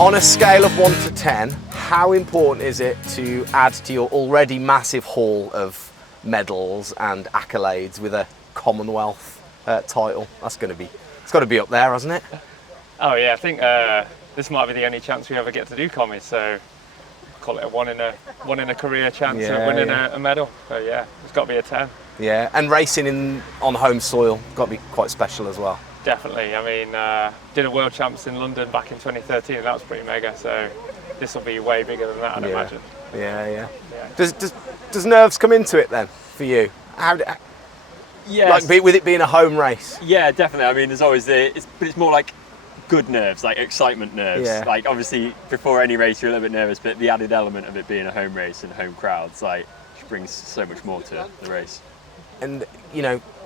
On a scale of 1 to 10, how important is it to add to your already massive haul of medals and accolades with a Commonwealth title? It's got to be up there, hasn't it? Oh yeah, I think this might be the only chance we ever get to do commies, so call it a one in a career chance of winning a medal. So yeah, it's got to be a 10. Yeah, and racing on home soil got to be quite special as well. Definitely. I mean, did a World Champs in London back in 2013, and that was pretty mega. So this will be way bigger than that, I'd imagine. Yeah. Does nerves come into it then for you? Yes. Like with it being a home race. Yeah, definitely. I mean, there's always but it's more like good nerves, like excitement nerves. Yeah. Like obviously before any race you're a little bit nervous, but the added element of it being a home race and home crowds, like, just brings so much more to the race. And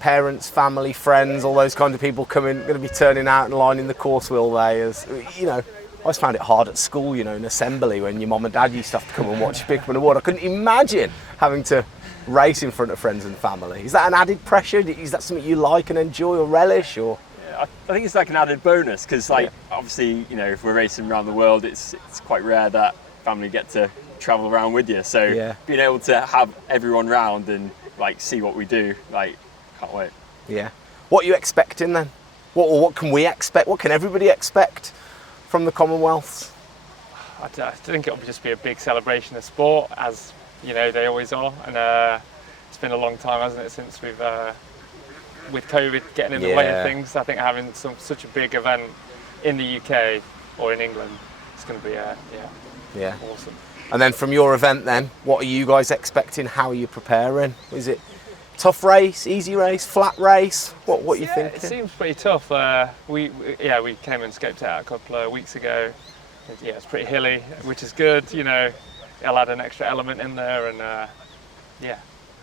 parents, family, friends, all those kind of people going to be turning out and lining the course, will they? I always found it hard at school, in assembly when your mum and dad used to have to come and watch you pick up an award. I couldn't imagine having to race in front of friends and family. Is that an added pressure? Is that something you like and enjoy or relish? Or I think it's like an added bonus because, obviously, if we're racing around the world, it's quite rare that family get to travel around with you. So being able to have everyone round and see what we do, can't wait. Yeah. What are you expecting then? What can we expect? What can everybody expect from the Commonwealths? I think it'll just be a big celebration of sport, as they always are. And it's been a long time, hasn't it, since we've with COVID getting in the way of things. I think having such a big event in the UK or in England, it's going to be awesome. And then from your event then, what are you guys expecting? How are you preparing? Is it tough race, easy race, flat race? What are you thinking? It seems pretty tough. We came and scoped it out a couple of weeks ago. It's pretty hilly, which is good. I'll add an extra element in there and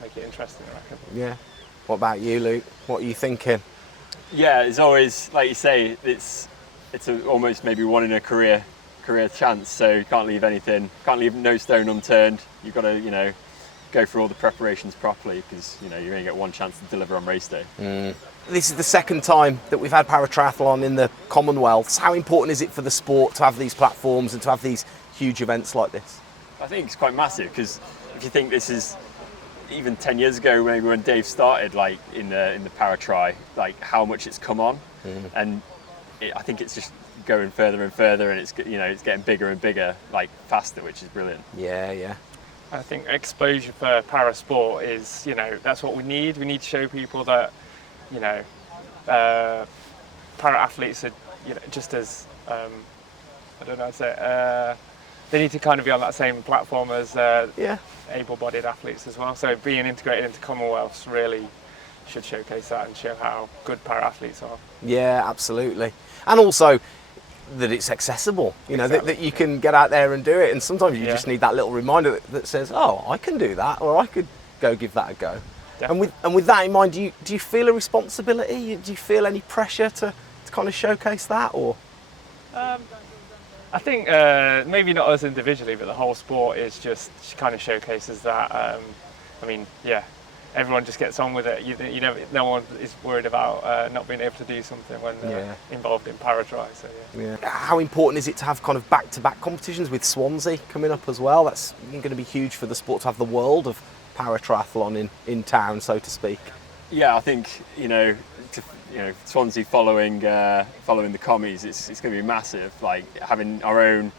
make it interesting, I reckon. Yeah. What about you, Luke? What are you thinking? Yeah, it's always, like you say, it's almost maybe one in a career chance, so you can't leave no stone unturned. You've got to go through all the preparations properly because you only get one chance to deliver on race day. This is the second time that we've had paratriathlon in the Commonwealths. How important is it for the sport to have these platforms and to have these huge events like this? I think it's quite massive because if you think this is even 10 years ago, maybe when Dave started, in the paratri, how much it's come on, and I think it's just going further and further, and it's getting bigger and bigger, faster, which is brilliant. Yeah. I think exposure for para sport is, that's what we need. We need to show people that, para athletes are, just as I don't know how to say it, they need to kind of be on that same platform as able-bodied athletes as well. So being integrated into Commonwealths really should showcase that and show how good para-athletes are. Yeah, absolutely. And also that it's accessible, that you can get out there and do it. And sometimes you just need that little reminder that says, oh, I can do that, or I could go give that a go. Definitely. And with that in mind, do you feel a responsibility? Do you feel any pressure to kind of showcase that? Or I think maybe not us individually, but the whole sport is just kind of showcases that. Everyone just gets on with it. No one is worried about not being able to do something when they're involved in paratri. So How important is it to have kind of back-to-back competitions with Swansea coming up as well? That's going to be huge for the sport to have the world of paratriathlon in town, so to speak. Yeah, I think Swansea following the commies, it's going to be massive. Having our own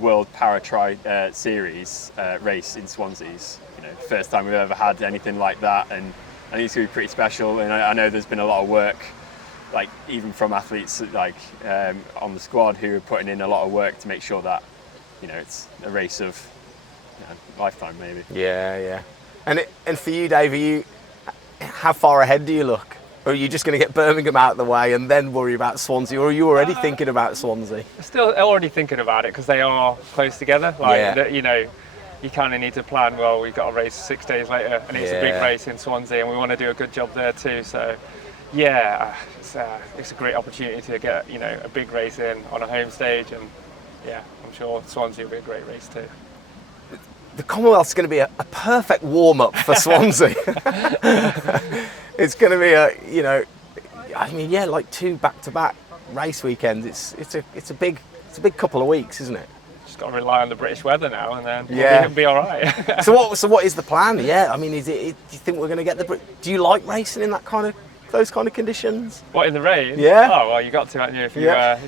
world paratri series race in Swansea's first time we've ever had anything like that, and I think it's going to be pretty special. And I know there's been a lot of work, even from athletes on the squad who are putting in a lot of work to make sure that it's a race of lifetime maybe. Yeah. And for you, Dave, how far ahead do you look? Or are you just going to get Birmingham out of the way and then worry about Swansea? Or are you already thinking about Swansea? Still already thinking about it because they are close together. You kind of need to plan, well, we've got a race 6 days later and it's a big race in Swansea and we want to do a good job there too. So, it's a great opportunity to get, a big race in on a home stage, and I'm sure Swansea will be a great race too. The Commonwealth's going to be a perfect warm-up for Swansea. It's going to be 2 back-to-back race weekends. It's a big It's a big couple of weeks, isn't it? Just got to rely on the British weather now, and then we'll be all right. So what is the plan? Yeah, I mean, do you think we're going to get do you like racing in those kind of conditions? What, in the rain? Yeah. Oh well, you got to, haven't you? If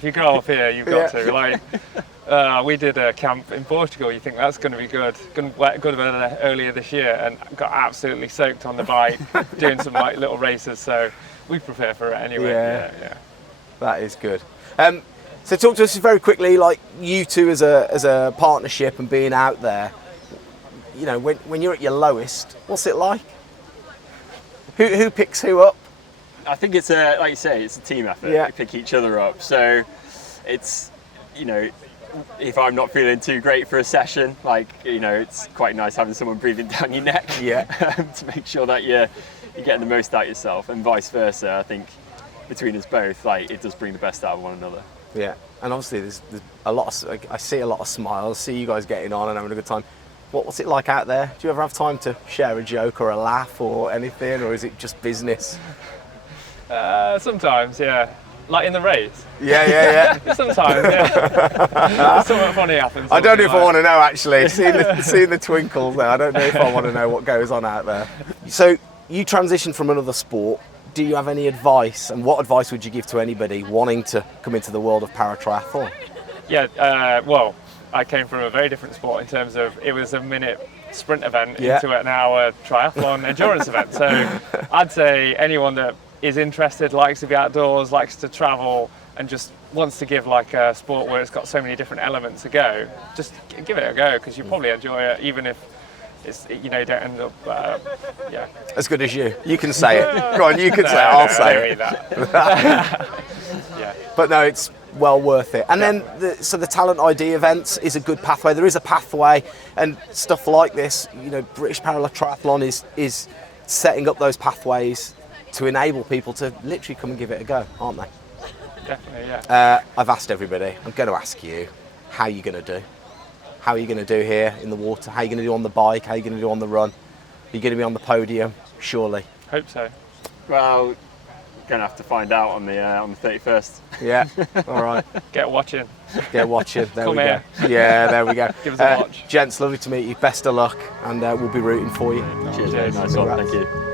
you grow up here, you've got to. Like, we did a camp in Portugal. You think that's going to be good? Good weather earlier this year, and got absolutely soaked on the bike doing some like little races. So we prepare for it anyway. Yeah. That is good. So talk to us very quickly, like you two as a partnership and being out there. You know, when you're at your lowest, what's it like? Who picks who up? I think it's like you say, it's a team effort. Yeah. We pick each other up. So it's, you know, if I'm not feeling too great for a session, like, you know, it's quite nice having someone breathing down your neck. Yeah. To make sure that you're getting the most out of yourself, and vice versa. I think between us both, like, it does bring the best out of one another. Yeah, and obviously there's a lot of, I see a lot of smiles, see you guys getting on and having a good time. What's it like out there? Do you ever have time to share a joke or a laugh or anything, or is it just business? Sometimes, yeah. Like in the race? Yeah. Sometimes, yeah. Something funny happens. I don't know if I want to know, actually. Seeing the twinkles there, I don't know if I want to know what goes on out there. So you transitioned from another sport. Do you have any advice, and what advice would you give to anybody wanting to come into the world of paratriathlon? Yeah, well, I came from a very different sport in terms of it was a minute sprint event into an hour triathlon endurance event. So I'd say anyone that is interested, likes to be outdoors, likes to travel, and just wants to give like a sport where it's got so many different elements a go, just give it a go, because you probably enjoy it, even if it's, you know, you don't end up as good as you. You can say it. Go on, you can say it. I'll say it. Yeah. But no, it's well worth it. And then the Talent ID events is a good pathway. There is a pathway, and stuff like this, you know, British Parallel Triathlon is setting up those pathways to enable people to literally come and give it a go, aren't they? Definitely, yeah. I've asked everybody. I'm going to ask you, how are you going to do? How are you going to do here in the water? How are you going to do on the bike? How are you going to do on the run? Are you going to be on the podium? Surely. Hope so. Well, we're going to have to find out on the 31st. Yeah, all right. Get watching. There Come we here. go. Yeah, there we go. Give us a watch. Gents, lovely to meet you. Best of luck, and we'll be rooting for you. Cheers, nice one. Thank you.